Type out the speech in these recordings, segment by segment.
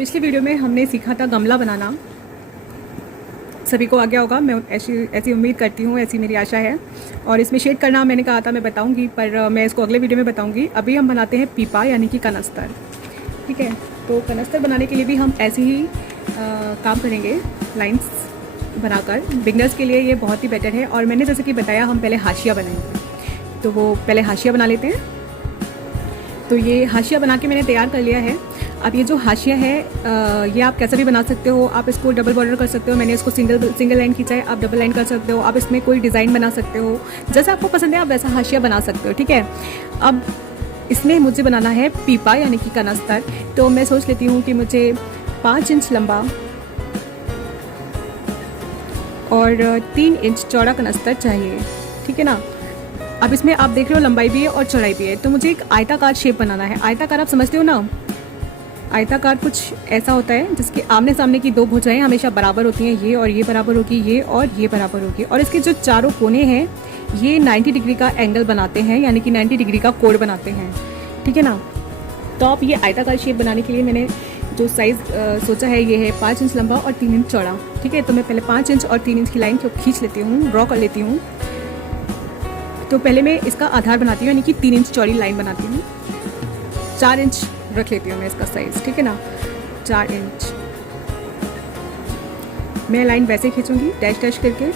पिछली वीडियो में हमने सीखा था गमला बनाना। सभी को आ गया होगा, मैं ऐसी उम्मीद करती हूँ, ऐसी मेरी आशा है। और इसमें शेड करना मैंने कहा था मैं बताऊँगी, पर मैं इसको अगले वीडियो में बताऊँगी। अभी हम बनाते हैं पीपा यानी कि कनस्तर। ठीक है, तो कनस्तर बनाने के लिए भी हम ऐसे ही काम करेंगे, लाइंस बनाकर। बिगनर्स के लिए ये बहुत ही बेटर है। और मैंने जैसे कि बताया हम पहले हाशिया बनाएंगे, तो वो पहले हाशिया बना लेते हैं। तो ये हाशिया बना के मैंने तैयार कर लिया है। अब ये जो हाशिया है ये आप कैसा भी बना सकते हो। आप इसको डबल बॉर्डर कर सकते हो, मैंने इसको सिंगल लाइन खींचा है, आप डबल लाइन कर सकते हो। आप इसमें कोई डिज़ाइन बना सकते हो, जैसा आपको पसंद है आप वैसा हाशिया बना सकते हो। ठीक है, अब इसमें मुझे बनाना है पीपा यानी कि कनस्तर। तो मैं सोच लेती हूँ कि मुझे 5 इंच लंबा और 3 इंच चौड़ा कनस्तर चाहिए। ठीक है ना। अब इसमें आप देख रहे हो लंबाई भी है और चौड़ाई भी है, तो मुझे एक आयताकार शेप बनाना है। आयताकार आप समझते हो ना, आयताकार कुछ ऐसा होता है जिसके आमने सामने की दो भुजाएं हमेशा बराबर होती हैं। ये और ये बराबर होगी, ये और ये बराबर होगी, और इसके जो चारों कोने हैं ये 90 डिग्री का एंगल बनाते हैं, यानी कि 90 डिग्री का कोण बनाते हैं। ठीक है ना। तो आप ये आयताकार शेप बनाने के लिए मैंने जो साइज़ सोचा है ये है 5 इंच लंबा और 3 इंच चौड़ा। ठीक है, तो मैं पहले 5 इंच और 3 इंच की लाइन को खींच लेती हूँ, ड्रॉ कर लेती हूँ। तो पहले मैं इसका आधार बनाती हूँ, यानी कि 3 इंच चौड़ी लाइन बनाती हूँ। 4 इंच रख लेती हूँ मैं इसका साइज़। ठीक है ना, 4 इंच मैं लाइन वैसे खींचूंगी डैश डैश करके।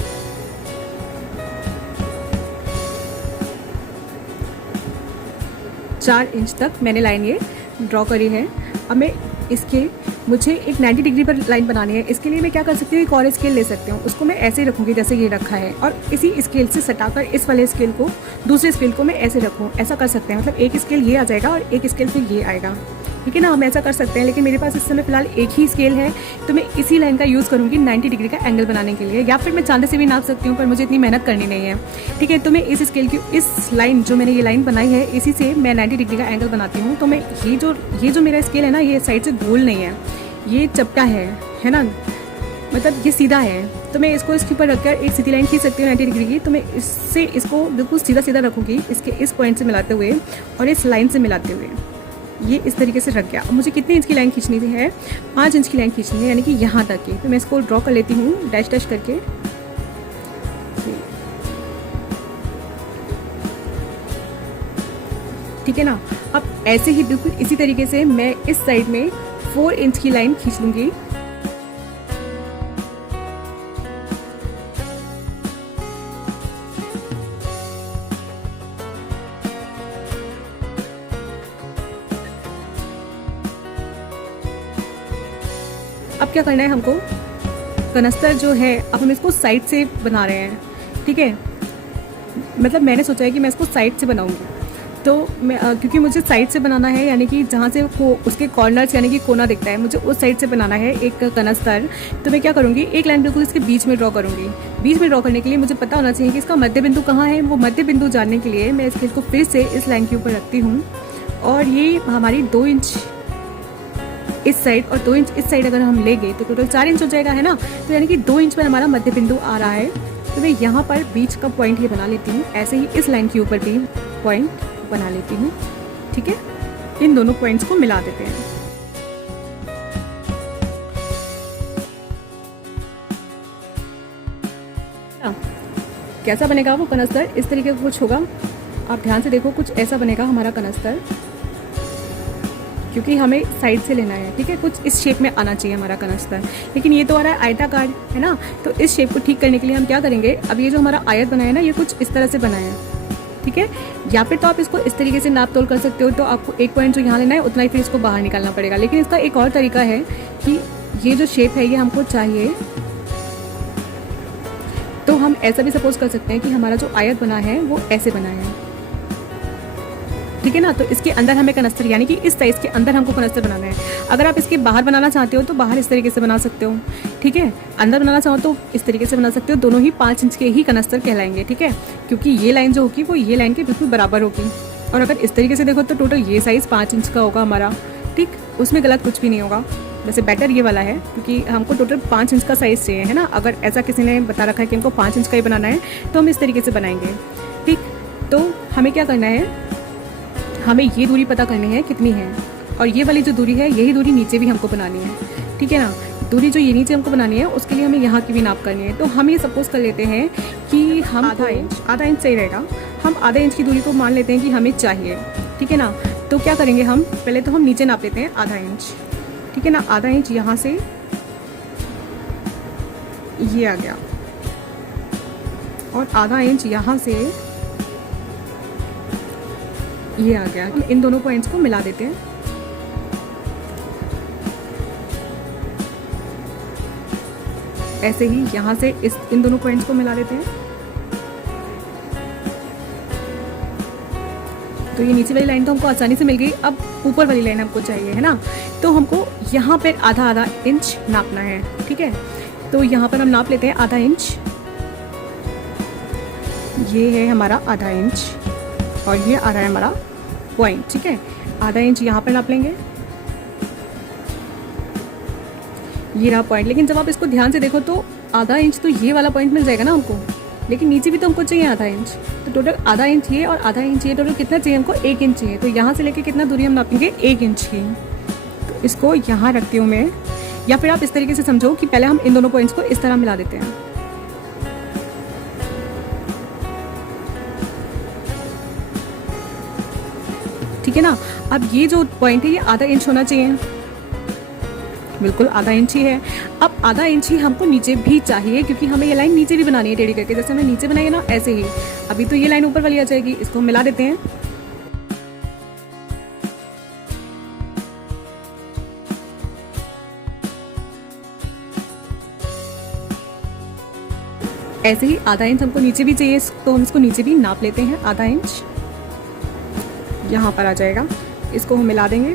चार इंच तक मैंने लाइन ये ड्रॉ करी है। अब मैं इसके मुझे एक 90 डिग्री पर लाइन बनानी है। इसके लिए मैं क्या कर सकती हूँ, एक और स्केल ले सकती हूँ, उसको मैं ऐसे ही रखूँगी जैसे ये रखा है, और इसी स्केल से सटाकर इस वाले स्केल को दूसरे स्केल को मैं ऐसे रखूँ। ऐसा कर सकते हैं, मतलब एक स्केल ये आ जाएगा और एक स्केल फिर ये आएगा। ठीक है ना, हम ऐसा कर सकते हैं। लेकिन मेरे पास इस समय फिलहाल एक ही स्केल है, तो मैं इसी लाइन का यूज़ करूँगी 90 डिग्री का एंगल बनाने के लिए। या फिर मैं चांदे से भी नाप सकती हूँ, पर मुझे इतनी मेहनत करनी नहीं है। ठीक है, तो मैं इस स्केल की इस लाइन जो मैंने ये लाइन बनाई है इसी से मैं 90 डिग्री का एंगल बनाती हूँ। तो मैं ये जो मेरा स्केल है ना, ये साइड से गोल नहीं है, ये चपटा है ना, मतलब ये सीधा है। तो मैं इसको इसके ऊपर रखकर एक सीधी लाइन खींच सकती हूँ 90 डिग्री की। तो मैं इससे इसको बिल्कुल सीधा सीधा रखूँगी, इसके इस पॉइंट से मिलाते हुए और इस लाइन से मिलाते हुए। ये इस तरीके से रख गया। अब मुझे कितने इंच की लाइन खींचनी है, 5 इंच की लाइन खींचनी है, यानी कि यहाँ तक की। तो मैं इसको ड्रॉ कर लेती हूँ डैश डैश करके। ठीक है ना। अब ऐसे ही बिल्कुल इसी तरीके से मैं इस साइड में 4 इंच की लाइन खींच लूँगी। अब क्या करना है हमको, कनस्तर जो है अब हम इसको साइड से बना रहे हैं। ठीक है, मतलब मैंने सोचा है कि मैं इसको साइड से बनाऊंगी। तो मैं क्योंकि मुझे साइड से बनाना है, यानी कि जहाँ से उसके कॉर्नर्स यानी कि कोना दिखता है, मुझे उस साइड से बनाना है एक कनस्तर। तो मैं क्या करूँगी, एक लाइन बिल्कुल इसके बीच में ड्रॉ करूँगी। बीच में ड्रॉ करने के लिए मुझे पता होना चाहिए कि इसका मध्य बिंदु कहाँ है। वो मध्य बिंदु जानने के लिए मैं इसको फिर से इस लाइन के ऊपर रखती हूँ, और ये हमारी 2 इंच इस साइड और 2 इंच इस साइड अगर हम लेंगे तो टोटल 4 इंच हो जाएगा, है ना। तो यानी कि 2 इंच पर हमारा मध्य बिंदु आ रहा है। तो मैं यहाँ पर बीच का पॉइंट ये बना लेती हूँ। ऐसे ही इस लाइन के ऊपर भी पॉइंट बना लेती हूँ। ठीक है, इन दोनों पॉइंट्स को मिला देते हैं। कैसा बनेगा वो कनस्तर, इस तरीके का कुछ होगा। आप ध्यान से देखो, कुछ ऐसा बनेगा हमारा कनस्तर, क्योंकि हमें साइड से लेना है। ठीक है, कुछ इस शेप में आना चाहिए हमारा कनस्तर। लेकिन ये तो आ रहा है आयताकार, है ना। तो इस शेप को ठीक करने के लिए हम क्या करेंगे, अब ये जो हमारा आयत बना है ना, ये कुछ इस तरह से बना है। ठीक है, या फिर तो आप इसको इस तरीके से नाप तोल कर सकते हो। तो आपको एक पॉइंट जो यहाँ लेना है उतना ही फिर इसको बाहर निकालना पड़ेगा। लेकिन इसका एक और तरीका है कि ये जो शेप है ये हमको चाहिए, तो हम ऐसा भी सपोज कर सकते हैं कि हमारा जो आयत बना है वो ऐसे बना है। ठीक है ना। तो इसके अंदर हमें कनस्तर, यानी कि इस साइज के अंदर हमको कनस्तर बनाना है। अगर आप इसके बाहर बनाना चाहते हो तो बाहर इस तरीके से बना सकते हो। ठीक है, अंदर बनाना चाहो तो इस तरीके से बना सकते हो। दोनों ही 5 इंच के ही कनस्तर कहलाएंगे। ठीक है, क्योंकि ये लाइन जो होगी वो ये लाइन के बिल्कुल बराबर होगी। और अगर इस तरीके से देखो तो टोटल ये साइज़ 5 इंच का होगा हमारा। ठीक, उसमें गलत कुछ भी नहीं होगा। वैसे बेटर ये वाला है, क्योंकि हमको टोटल 5 इंच का साइज़ चाहिए, है ना। अगर ऐसा किसी ने बता रखा है कि हमको 5 इंच का ही बनाना है तो हम इस तरीके से बनाएंगे। ठीक, तो हमें क्या करना है, हमें ये दूरी पता करनी है कितनी है। और ये वाली जो दूरी है यही दूरी नीचे भी हमको बनानी है, ठीक है ना। दूरी जो ये नीचे हमको बनानी है उसके लिए हमें यहाँ की भी नाप करनी है। तो हम ये सपोज कर लेते हैं कि हम आधा इंच सही रहेगा। हम आधा इंच की दूरी को मान लेते हैं कि हमें चाहिए, ठीक है ना। तो क्या करेंगे, हम पहले तो हम नीचे नाप लेते हैं आधा इंच, ठीक है ना। आधा इंच यहाँ से ये आ गया और आधा इंच यहाँ से ये आ गया। हम इन दोनों पॉइंट्स को मिला देते हैं। ऐसे ही यहाँ से इन दोनों पॉइंट्स को मिला देते हैं। तो ये नीचे वाली लाइन तो हमको आसानी से मिल गई। अब ऊपर वाली लाइन हमको चाहिए, है ना। तो हमको यहाँ पर आधा आधा इंच नापना है, ठीक है। तो यहाँ पर हम नाप लेते हैं आधा इंच। ये है हमारा आधा इंच और ये आ रहा है हमारा पॉइंट, ठीक है। आधा इंच यहाँ पर नाप लेंगे, ये रहा पॉइंट। लेकिन जब आप इसको ध्यान से देखो तो आधा इंच तो ये वाला पॉइंट मिल जाएगा ना हमको, लेकिन नीचे भी तो हमको चाहिए आधा इंच। तो टोटल आधा इंच ये और आधा इंच ये, टोटल कितना चाहिए हमको, 1 इंच चाहिए। तो यहाँ से लेके कितना दूरी हम नापेंगे, 1 इंच की। तो इसको यहाँ रखती हूँ मैं, या फिर आप इस तरीके से समझो कि पहले हम इन दोनों पॉइंट्स को इस तरह मिला देते हैं। ठीक है ना। अब ये जो पॉइंट है ये आधा इंच होना चाहिए, बिल्कुल आधा इंच ही है। अब आधा इंच ही हमको नीचे भी चाहिए, क्योंकि हमें ये लाइन नीचे भी बनानी है टेढ़ी करके, जैसे हमने नीचे बनाई है ना ऐसे ही। अभी तो ये लाइन ऊपर वाली आ जाएगी, इसको मिला देते हैं। ऐसे ही आधा इंच हमको नीचे भी चाहिए, तो हम इसको नीचे भी नाप लेते हैं। आधा इंच यहाँ पर आ जाएगा, इसको हम मिला देंगे।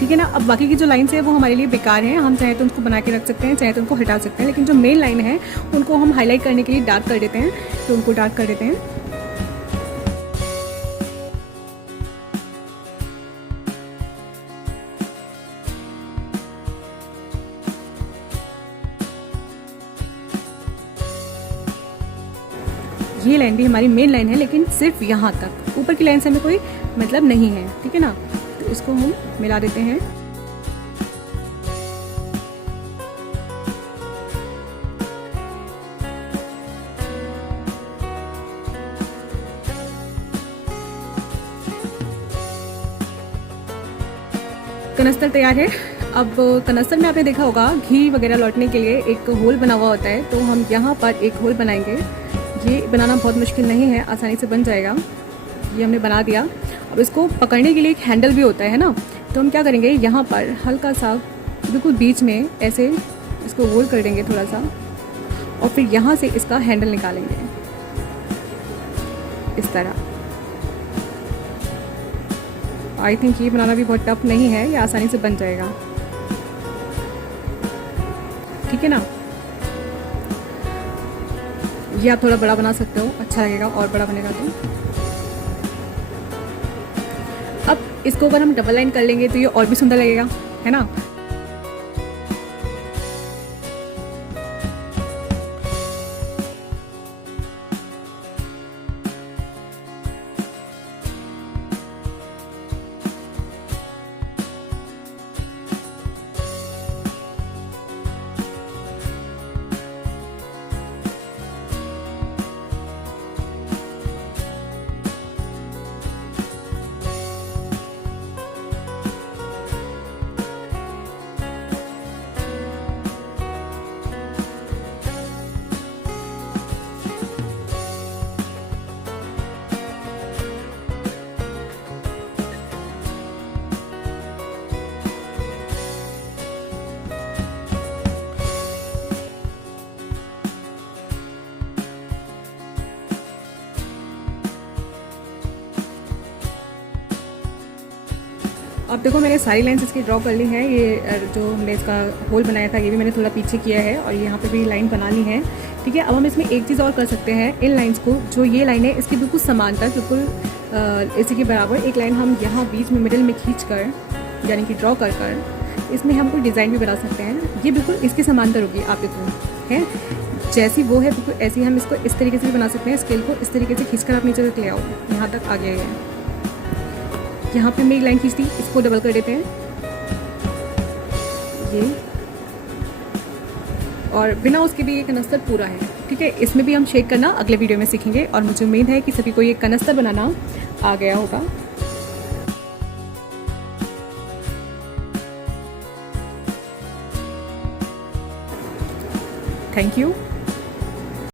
ठीक है ना। अब बाकी की जो लाइन्स है वो हमारे लिए बेकार हैं, हम चाहे तो उनको बना के रख सकते हैं, चाहे तो उनको हटा सकते हैं। लेकिन जो मेन लाइन है उनको हम हाईलाइट करने के लिए डार्क कर देते हैं, तो उनको डार्क कर देते हैं। ये लाइन भी हमारी मेन लाइन है, लेकिन सिर्फ यहाँ तक, ऊपर की लाइन से हमें कोई मतलब नहीं है, ठीक है ना। तो इसको हम मिला देते हैं। कनस्तर तैयार है। अब कनस्तर में आपने देखा होगा घी वगैरह लौटने के लिए एक होल बना हुआ होता है, तो हम यहाँ पर एक होल बनाएंगे। ये बनाना बहुत मुश्किल नहीं है, आसानी से बन जाएगा। ये हमने बना दिया। अब इसको पकड़ने के लिए एक हैंडल भी होता है ना, तो हम क्या करेंगे, यहाँ पर हल्का सा बिल्कुल बीच में ऐसे इसको होल कर देंगे थोड़ा सा, और फिर यहाँ से इसका हैंडल निकालेंगे इस तरह। आई थिंक ये बनाना भी बहुत टफ नहीं है, ये आसानी से बन जाएगा, ठीक है ना। ये आप थोड़ा बड़ा बना सकते हो, अच्छा लगेगा और बड़ा बनेगा तो। अब इसको अगर हम डबल लाइन कर लेंगे तो ये और भी सुंदर लगेगा, है ना। अब देखो मैंने सारी लाइंस इसकी ड्रॉ कर ली है। ये जो हमने इसका होल बनाया था ये भी मैंने थोड़ा पीछे किया है, और यहाँ पे भी लाइन बना ली है, ठीक है। अब हम इसमें एक चीज़ और कर सकते हैं, इन लाइंस को, जो ये लाइन है इसकी बिल्कुल समांतर, बिल्कुल इसी के बराबर एक लाइन हम यहाँ बीच में मिडिल में खींच कर, यानी कि ड्रॉ कर इसमें हम कोई डिज़ाइन भी बना सकते हैं। ये बिल्कुल इसके समांतर होगी, आप देखो है जैसी वो है बिल्कुल ऐसी हम इसको इस तरीके से भी बना सकते हैं। स्केल को इस तरीके से खींचकर आप नीचे तक ले आओ, यहाँ तक आ गया है। यहाँ पे मैं एक लाइन खींचती, इसको डबल कर देते हैं ये, और बिना उसके भी ये कनस्तर पूरा है। ठीक है, इसमें भी हम शेड करना अगले वीडियो में सीखेंगे, और मुझे उम्मीद है कि सभी को ये कनस्तर बनाना आ गया होगा। Thank you.